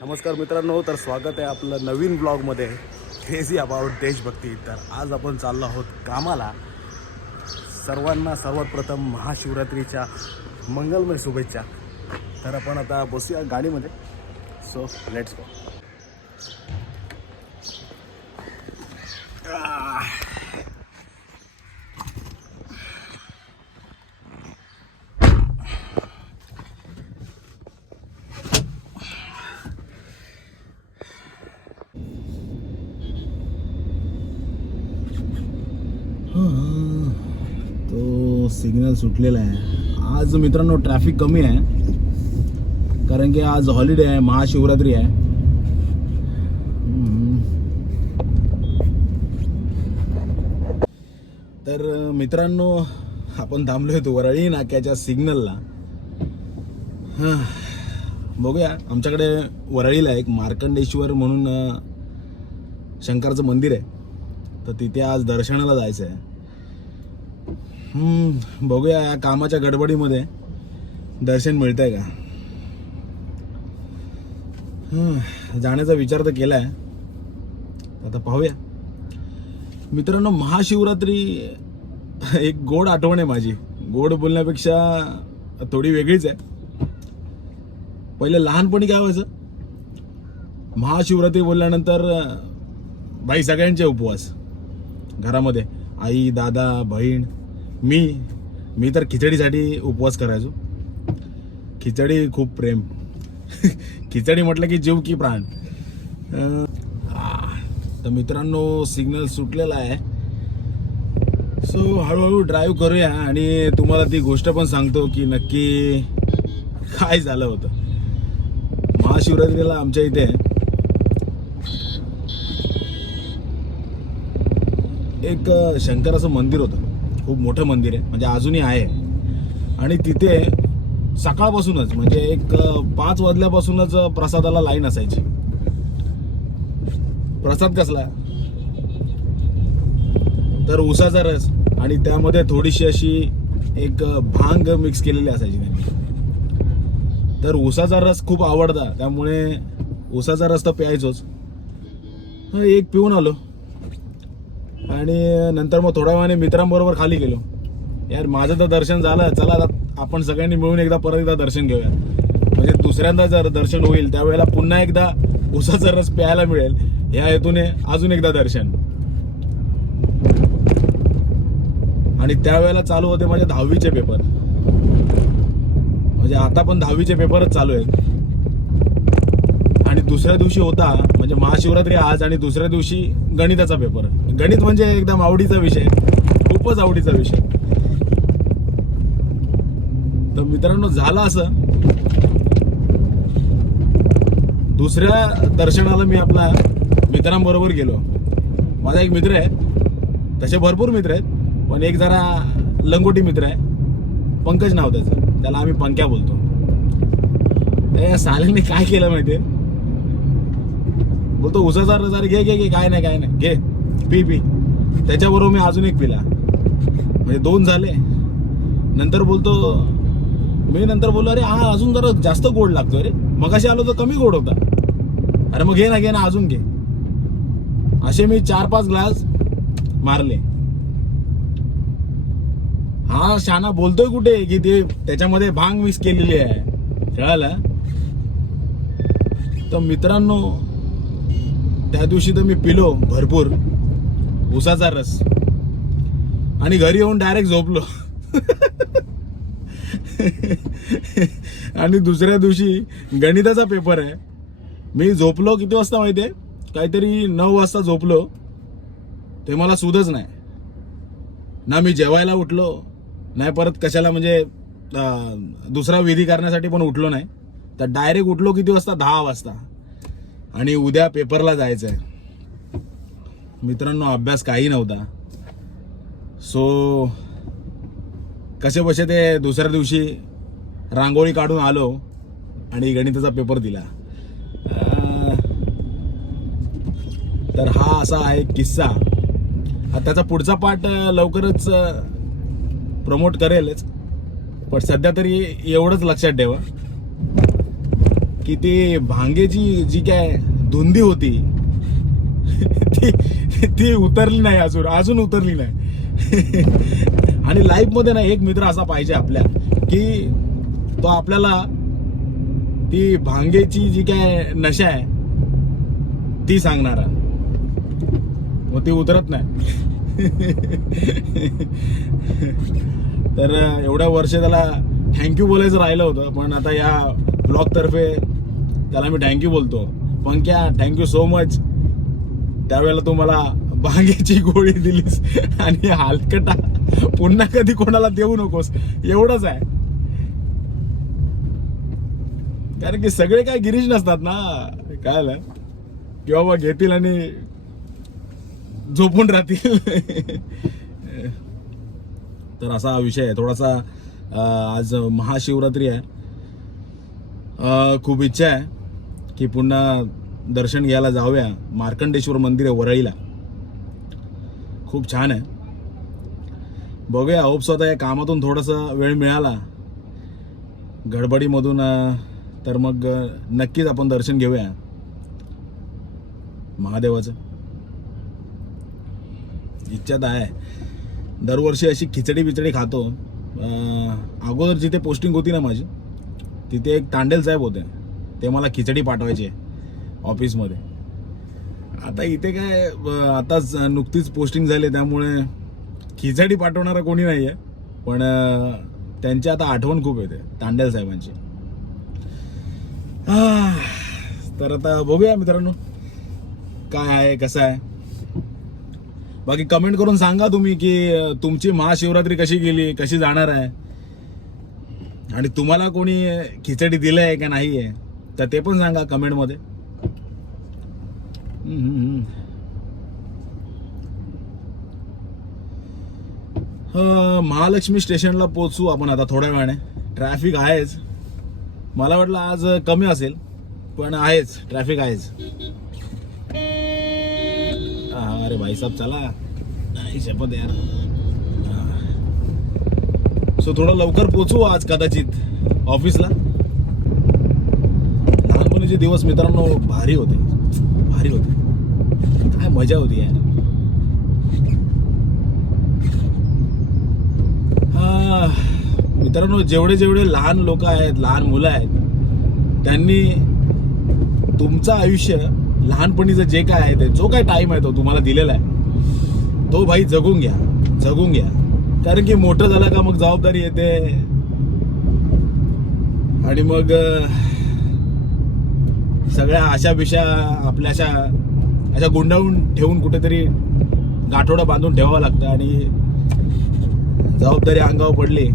नमस्कार मित्रांनो तर स्वागत आहे आपलं नवीन ब्लॉगमध्ये. क्रेझी अबाउट देशभक्ती तर आज आपण चाललो आहोत कामाला. सर्वांना सर्वात प्रथम महाशिवरात्रीच्या मंगलमय शुभेच्छा. तर आपण आता बसूया गाडीमध्ये. सो लेट्स गो तो सिग्नल सुटलेला आहे. आज मित्रांनो ट्रॅफिक कमी आहे. कारण की आज हॉलिडे आहे महाशिवरात्री आहे. तर मित्रांनो आपण थांबलो आहे वरळी नाक्याच्या सिग्नलला. बघूया आमच्याकडे वरळीला एक मार्कंडेश्वर म्हणून शंकरचं शंकराचं मंदिर आहे. तर तिथे आज दर्शनाला जायचं आहे बघूया या कामाच्या गडबडीमध्ये दर्शन मिळतंय का? जाण्याचा विचार तर केलाय. आता पाहूया. मित्रांनो महाशिवरात्री एक गोड आठवण आहे माझी. गोड बोलण्यापेक्षा थोडी वेगळीच आहे. पहिले लहानपणी काय व्हायचं? महाशिवरात्री बोलल्यानंतर भाई सगळ्यांचे उपवास. घरामध्ये आई दादा बहीण मी मी तर खिचडीसाठी उपवास करायचो. खिचडी खूप प्रेम. खिचडी म्हटलं की जीव की प्राण. तर मित्रांनो सिग्नल सुटलेला आहे. सो हळूहळू ड्राईव्ह करूया आणि तुम्हाला ती गोष्ट पण सांगतो की नक्की काय झालं होतं. महाशिवरात्रीला आमच्या इथे एक शंकराचं मंदिर होतं. खूप मोठं मंदिर आहे. म्हणजे अजूनही आहे. आणि तिथे सकाळपासूनच म्हणजे एक पाच वाजल्यापासूनच प्रसादाला लाईन असायची. प्रसाद कसला? तर उसाचा रस आणि त्यामध्ये थोडीशी अशी एक भांग मिक्स केलेली असायची त्यांनी. तर उसाचा रस खूप आवडता त्यामुळे उसाचा रस तर प्यायचोच. एक पिऊन आलो. आणि नंतर मग थोड्या वेळाने मित्रांबरोबर खाली गेलो. यार माझं तर दर्शन झालं. चला आता आपण सगळ्यांनी मिळून एकदा परत एकदा दर्शन घेऊया. म्हणजे दुसऱ्यांदा जर दर्शन होईल त्यावेळेला पुन्हा एकदा उसाचा रस प्यायला मिळेल. ह्या हेतूने अजून एकदा दर्शन. आणि त्यावेळेला चालू होते माझे दहावीचे पेपर म्हणजे आता पण दहावीचे पेपरच चालू आहेत. दुसऱ्या दिवशी होता म्हणजे महाशिवरात्री आज आणि दुसऱ्या दिवशी गणिताचा पेपर गणित म्हणजे एकदम आवडीचा विषय. खूपच आवडीचा विषय. तर मित्रांनो झालं असं. दुसऱ्या दर्शनाला मी आपला मित्रांबरोबर गेलो. माझा एक मित्र आहे. तसे भरपूर मित्र आहेत पण एक जरा लंगोटी मित्र आहे. पंकज नाव त्याचं. त्याला आम्ही पंक्या बोलतो. त्या साल्याने काय केलं माहिती आहे बोलतो उसाचा रस अरे घे घे घे काय नाही काय नाही घे पी पी. त्याच्याबरोबर मी अजून एक पिला. म्हणजे दोन झाले. नंतर बोलतो मी नंतर बोललो अरे हा अजून जरा जास्त गोड लागतो अरे. मगाशी आलो तर कमी गोड होता. अरे मग घे ना घे ना अजून घे. असे मी चार पाच ग्लास मारले. हा शाना बोलतोय कुठे की ते त्याच्यामध्ये भांग मिक्स केलेली आहे? कळालं? तर मित्रांनो त्या दिवशी तर मी पिलो भरपूर. उसाचा रस. आणि घरी येऊन डायरेक्ट झोपलो. आणि दुसऱ्या दिवशी गणिताचा पेपर आहे. मी झोपलो किती वाजता माहिती आहे? काहीतरी नऊ वाजता झोपलो. ते मला सुधच नाही. ना मी जेवायला उठलो नाही परत कशाला म्हणजे दुसरा विधी करण्यासाठी पण उठलो नाही. तर डायरेक्ट उठलो किती वाजता? दहा वाजता. आणि उद्या पेपरला जायचं आहे मित्रांनो अभ्यास काही नव्हता. सो कसे बसे ते दुसऱ्या दिवशी रांगोळी काढून आलो आणि गणिताचा पेपर दिला. तर हा असा आहे किस्सा. त्याचा पुढचा पार्ट लवकरच प्रमोट करेलच. पण सध्या तरी एवढंच लक्षात ठेवा की ती भांगेची जी काय धुंदी होती. ती ती उतरली नाही अजून अजून उतरली नाही. आणि लाईफमध्ये ना एक मित्र असा पाहिजे आपल्या की तो आपल्याला ती भांगेची जी काय नशा आहे ती सांगणारा. मग ती उतरत नाही. तर एवढ्या वर्ष त्याला थँक्यू बोलायचं राहिलं होतं पण आता या ब्लॉग तर्फे त्याला मी थँक्यू बोलतो. पण क्या थँक्यू सो मच त्यावेळेला तू मला बागेची गोळी दिलीस आणि हालकटा. पुन्हा कधी कोणाला देऊ नकोस. एवढंच आहे. कारण की सगळे काय गिरीश नसतात ना. काय किंवा बा घेतील आणि झोपून राहतील. तर असा विषय आहे. थोडासा आज महाशिवरात्री आहे. खूप इच्छा आहे. की पुन्हा दर्शन घ्यायला जाऊया. मार्कंडेश्वर मंदिर आहे वरळीला. खूप छान आहे. बघूया होप स्वतः या कामातून थोडासा वेळ मिळाला. गडबडीमधून तर मग नक्कीच आपण दर्शन घेऊया. महादेवाचं. इच्छा तर आहे. दरवर्षी अशी खिचडी बिचडी खातो अगोदर जिथे पोस्टिंग होती ना माझी तिथे एक तांडेल साहेब होते. ते मला खिचडी पाठवायचे ऑफिसमध्ये. आता इथे काय आताच नुकतीच पोस्टिंग झाली त्यामुळे खिचडी पाठवणारा कोणी नाही आहे पण त्यांची आता आठवण खूप येते तांडेल साहेबांची. तर आता बघूया मित्रांनो काय आहे कसं आहे. बाकी कमेंट करून सांगा तुम्ही की तुमची महाशिवरात्री कशी गेली कशी जाणार आहे. आणि तुम्हाला कोणी खिचडी दिलं आहे का नाही आहे तर ते पण सांगा कमेंटमध्ये. महालक्ष्मी स्टेशनला पोचू आपण आता थोड्या वेळाने. ट्रॅफिक आहेच. मला वाटलं आज कमी असेल पण आहेच. ट्रॅफिक आहेच. हा, अरे भाईसाहेब चला. नाही शपथ यार. सो थोडं लवकर पोचू आज कदाचित ऑफिसला लहानपणीचे दिवस मित्रांनो भारी होते. भारी होते. काय मजा होती यार. हा मित्रांनो जेवढे जेवढे लहान लोक आहेत लहान मुलं आहेत त्यांनी तुमचं आयुष्य लहानपणीचं जे काय आहे ते जो काय टाइम आहे तो तुम्हाला दिलेला आहे तो भाई जगून घ्या जगून घ्या. कारण की मोठं झालं का मग जबाबदारी येते. आणि मग सगळ्या आशा बिशा आपल्या अशा अशा गुंडाळून ठेवून कुठेतरी गाठोडा बांधून ठेवावं लागतं आणि जबाबदारी अंगावर पडली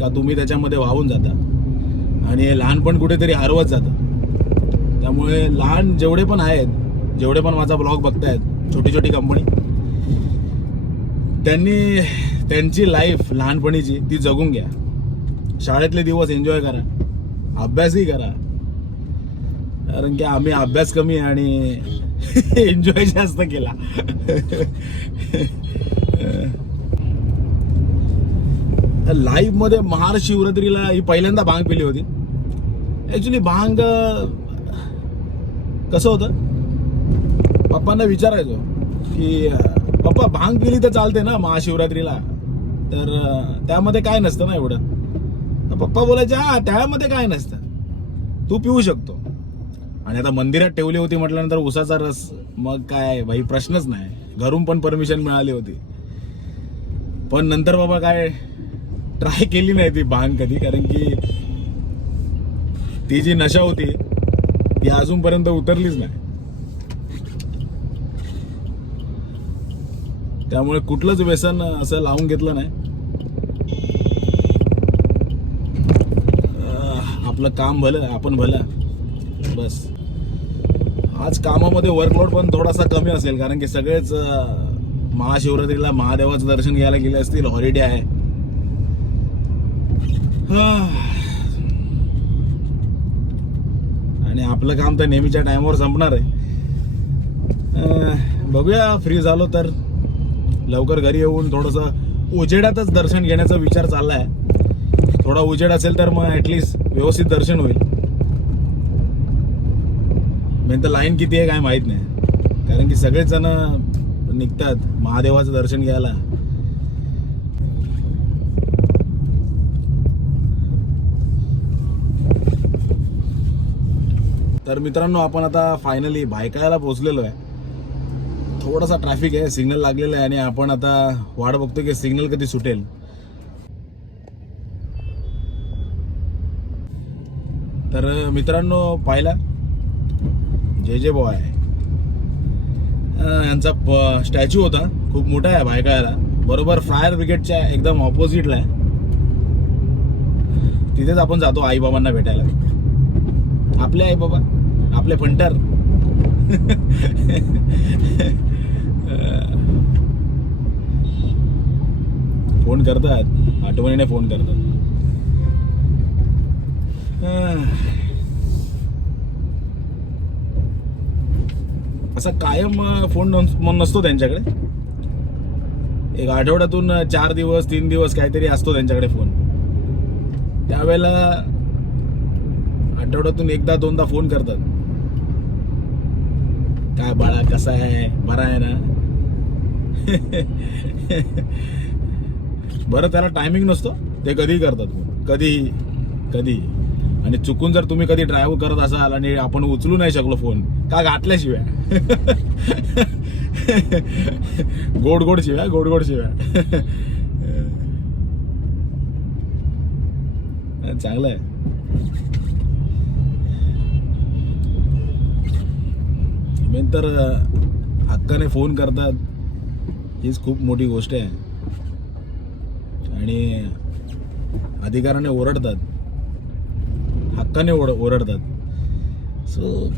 का तुम्ही त्याच्यामध्ये वाहून जाता. आणि लहानपण कुठेतरी हरवत जातं. त्यामुळे लहान जेवढे पण आहेत जेवढे पण माझा ब्लॉग बघतायत छोटी छोटी कंपनी त्यांनी त्यांची लाईफ लहानपणीची ती जगून घ्या. शाळेतले दिवस एन्जॉय करा. अभ्यासही करा. कारण की आम्ही अभ्यास कमी आणि एन्जॉय जास्त केला. लाईव्हमध्ये महाशिवरात्रीला ही पहिल्यांदा भांग पिली होती. ऍक्च्युली भांग कसं होतं? पप्पांना विचारायचो की पप्पा भांग पिली तर चालते ना महाशिवरात्रीला? तर त्यामध्ये काय नसतं ना एवढं. पप्पा बोलायचे हा त्यामध्ये काय नसतं. तू पिऊ शकतो. आणि आता मंदिरात ठेवली होती म्हटल्यानंतर उसाचा रस मग काय भाई प्रश्नच नाही. घरून पण परमिशन मिळाली होती. पण नंतर बाबा काय ट्राय केली नाही ती भांग कधी कारण की ती जी नशा होती ती अजूनपर्यंत उतरलीच नाही. त्यामुळे कुठलंच व्यसन असं लावून घेतलं नाही. आपलं काम भलं आपण भलं. बस. आज कामामध्ये वर्कलोड पण थोडासा कमी असेल कारण की सगळेच महाशिवरात्रीला महादेवाचं दर्शन घ्यायला गेले असतील हॉलिडे आहे. हा. आणि आपलं काम तर नेहमीच्या टायमावर संपणार आहे. बघूया फ्री झालो तर लवकर घरी येऊन थोडंसं उजेडातच दर्शन घेण्याचा विचार चाललाय. थोडा उजेड असेल तर मग ॲटलिस्ट व्यवस्थित दर्शन होईल. मेन तर लाईन किती आहे काय माहीत नाही. कारण की सगळेच जण निघतात महादेवाचं दर्शन घ्यायला. तर मित्रांनो आपण आता फायनली भायकायला पोहोचलेलो आहे. थोडासा ट्रॅफिक आहे सिग्नल लागलेला आहे आणि आपण आता वाट बघतो की सिग्नल कधी सुटेल. तर मित्रांनो पाहिला? जे जे बॉय यांचा स्टॅच्यू होता. खूप मोठा आहे भायकाळ्याला बरोबर फायर ब्रिगेडच्या एकदम ऑपोजिटला आहे. तिथेच आपण जातो आई बाबांना भेटायला. आपले आई बाबा आपले फंटर फोन करतात. आठवणीने फोन करतात. असा कायम फोन नसतो त्यांच्याकडे? एक आठवड्यातून चार दिवस तीन दिवस काहीतरी असतो त्यांच्याकडे फोन. त्यावेळेला आठवड्यातून एकदा दोनदा फोन करतात. काय बाळा कसा आहे? बरा आहे ना? बरं त्याला टायमिंग नसतो. ते कधीही करतात फोन. कधीही कधी आणि चुकून जर तुम्ही कधी ड्रायव्ह करत असाल आणि आपण उचलू नाही शकलो फोन का घातल्याशिवाय? गोड गोड शिवाय गोड गोड शिवाय. चांगलं आहे. मेन तर हक्काने फोन करतात हीच खूप मोठी गोष्ट आहे. आणि अधिकाराने ओरडतात. हक्काने ओढ ओरडतात. सो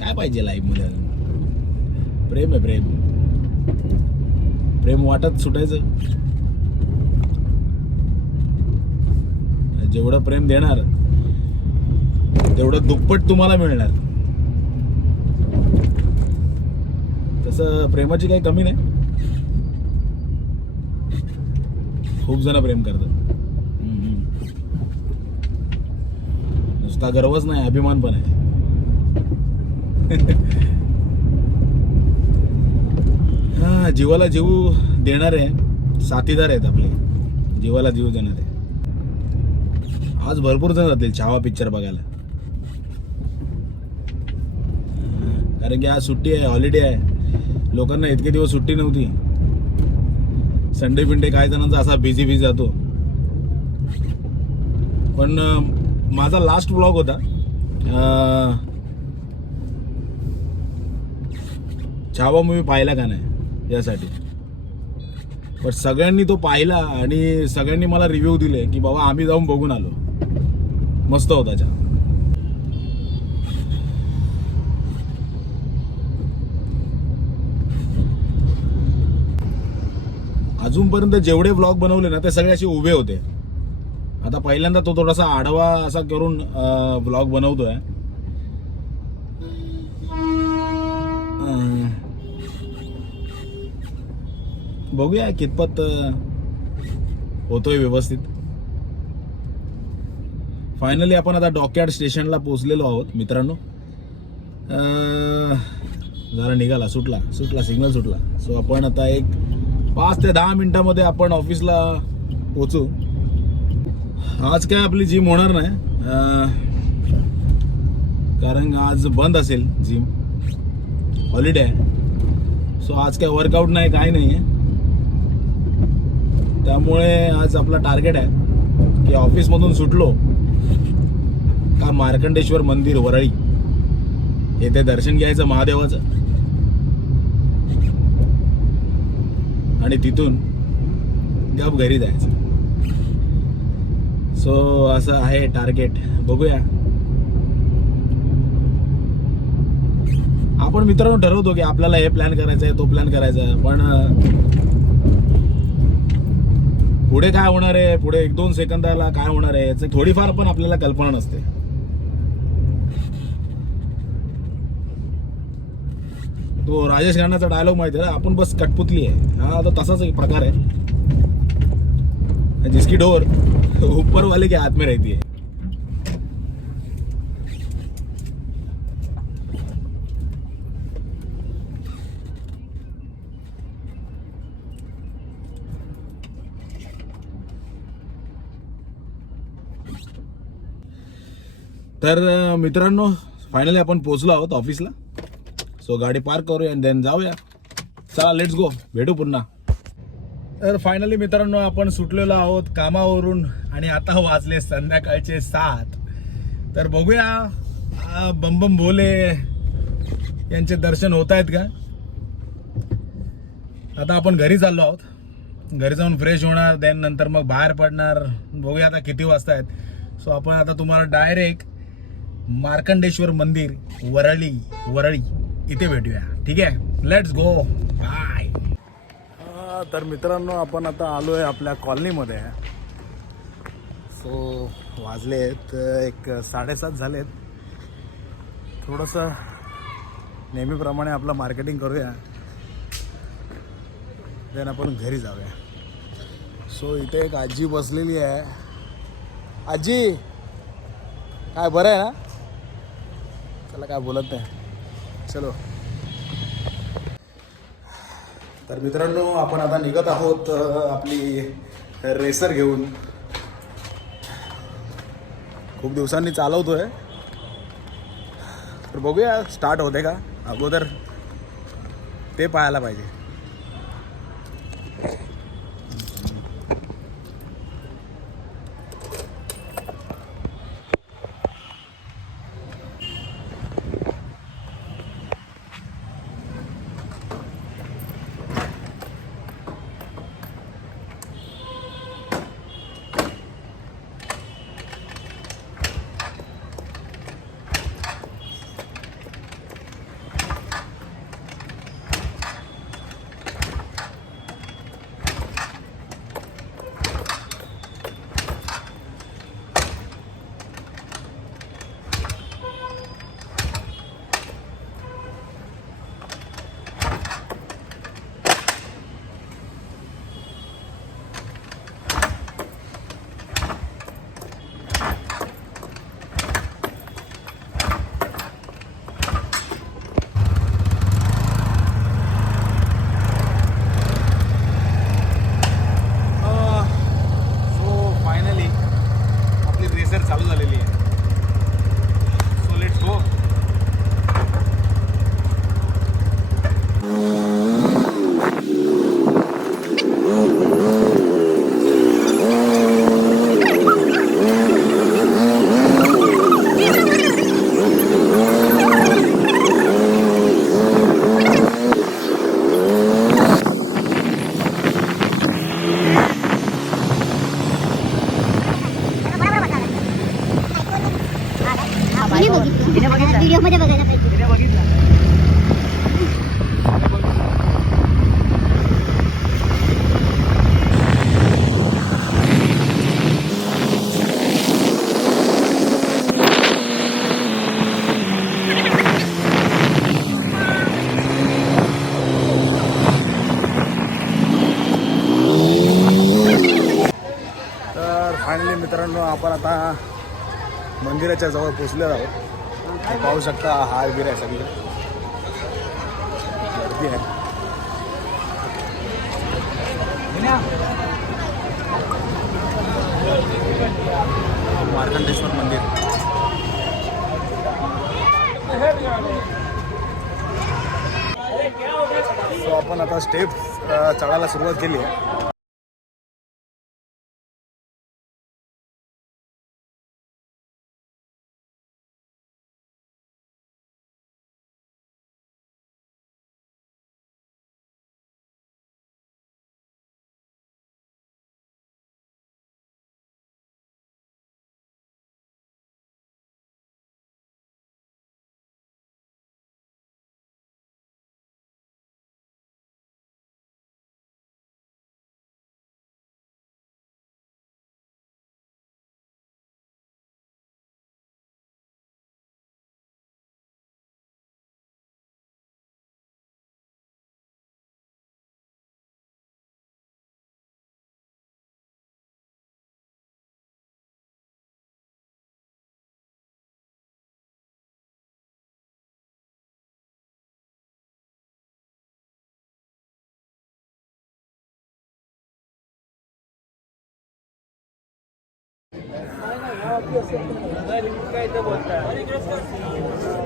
काय पाहिजे लाईफमध्ये? अजून? प्रेम आहे प्रेम. प्रेम वाटत सुटायचं. जेवढं प्रेम देणार तेवढं दुप्पट तुम्हाला मिळणार. तसं प्रेमाची काही कमी नाही. खूप जण प्रेम करतात. नुसता गर्वच नाही अभिमान पण आहे. हा जीवाला जीव देणारे साथीदार आहेत आपले. जीवाला जीव देणारे. आज भरपूर जण जातील छावा पिक्चर बघायला. कारण की आज सुट्टी आहे हॉलिडे आहे. लोकांना इतके दिवस सुट्टी नव्हती. संडे पिंडे काही जणांचा असा बिझी बिझी जातो. पण माझा लास्ट ब्लॉग होता. छावा मूवी पाहिला का नाही? यासाठी. पण सगळ्यांनी तो पाहिला आणि सगळ्यांनी मला रिव्ह्यू दिले की बाबा आम्ही जाऊन बघून आलो. मस्त होता छा अजूनपर्यंत जेवढे ब्लॉग बनवले ना ते सगळे असे उभे होते. आता पहिल्यांदा तो थोडासा आडवा असा करून ब्लॉग बनवतोय. बघूया कितपत होतोय व्यवस्थित. फायनली आपण आता डॉकयार्ड स्टेशनला पोहोचलेलो आहोत मित्रांनो. जरा निघाला सुटला सुटला सिग्नल सुटला. सो आपण आता एक पाच ते दहा मिनिटामध्ये आपण ऑफिसला पोचू आज काय आपली जिम होणार नाही. कारण आज बंद असेल जिम हॉलिडे आहे. सो आज काय वर्कआउट नाही काय नाही आहे त्यामुळे आज आपला टार्गेट आहे की ऑफिसमधून सुटलो का मार्कंडेश्वर मंदिर वरळी. येथे दर्शन घ्यायचं महादेवाचं. आणि तिथून गप घरी जायचं. सो असं आहे टार्गेट. बघूया. आपण मित्रांनो ठरवतो की आपल्याला हे प्लॅन करायचं आहे तो प्लॅन करायचा आहे. पण पुढे काय होणार आहे? पुढे एक दोन सेकंदाला काय होणार आहे? याची थोडीफार पण आपल्याला कल्पना नसते. तो राजेश खानाचा डायलॉग माहिती आहे ना? आपण बस कटपुतली आहे. हा तो तसाच एक प्रकार आहे. जिसकी डोर ऊपर वाले के हाथ में रहती है। तर मित्रांनो फायनली आपण पोचलो आहोत ऑफिसला सो गाडी पार्क करूया अँड देन जाऊया. चला लेट्स गो भेटू पुन्हा. तर फायनली मित्रांनो आपण सुटलेलो आहोत कामावरून आणि आता वाजले संध्याकाळचे सात. तर बघूया आ, बम भोले यांचे दर्शन होत आहेत का? आता आपण घरी चाललो आहोत. घरी जाऊन फ्रेश होणार देन नंतर मग बाहेर पडणार. बघूया आता किती वाजता आहेत. सो आपण आता तुम्हाला डायरेक्ट मार्कंडेश्वर मंदिर वरळी वरळी इथे भेटूया. ठीक आहे? लेट्स गो बाय तर मित्रांनो आपण आता आलो आहे आपल्या कॉलनीमध्ये. सो वाजले आहेत एक साडेसात झालेत. थोडंसं नेहमीप्रमाणे आपलं मार्केटिंग करूया. देन आपण घरी जाऊया. सो इथे एक आजी बसलेली आहे. आजी! काय बरं आहे ना? चला काय बोलत नाही. चलो. तर मित्रांनो आपण आता निघत आहोत आपली रेसर घेऊन. खूप दिवसांनी चालवतोय. तर बघूया स्टार्ट होते का? अगोदर ते पाहायला पाहिजे सो फायनली आपली रेसर चालू झालेली आहे सो लेट्स गो व्हिडिओमध्ये बघायला पाहिजे. तर फायनली मित्रांनो आपण आता मंदिराच्या जवळ पोचले आहोत. पाहू शकता हार गिर आहे सगळीकडे. गर्दी आहे. मार्कंडेश्वर मंदिर. सो आपण आता स्टेप चढायला सुरुवात केली आहे.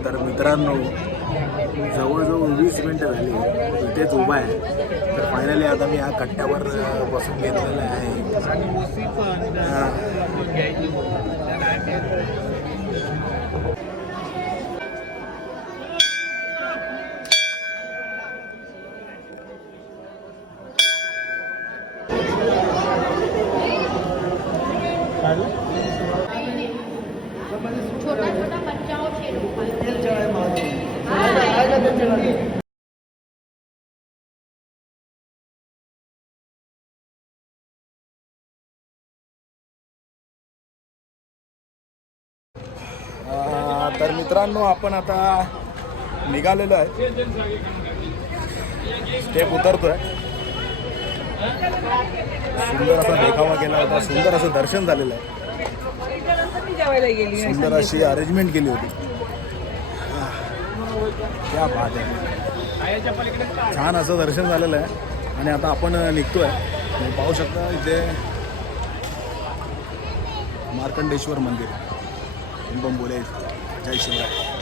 तर मित्रांनो जवळजवळ वीस मिनटं झाली इथेच उभा आहे. तर फायनली आता मी या कट्ट्यावर बसून घेतलेला आहे. तर मित्रांनो आपण आता निघालेलो आहे. स्टेप उतरतोय. सुंदर असा देखावा केला होता. सुंदर असं दर्शन झालेलं आहे. सुंदर अशी अरेंजमेंट केली होती. आह, क्या बात आहे. छान असं दर्शन झालेलं आहे. आणि आता आपण निघतोय. पाहू शकता इथे मार्कंडेश्वर मंदिर. बोले ಜೈ ಶಿವರಾಜ್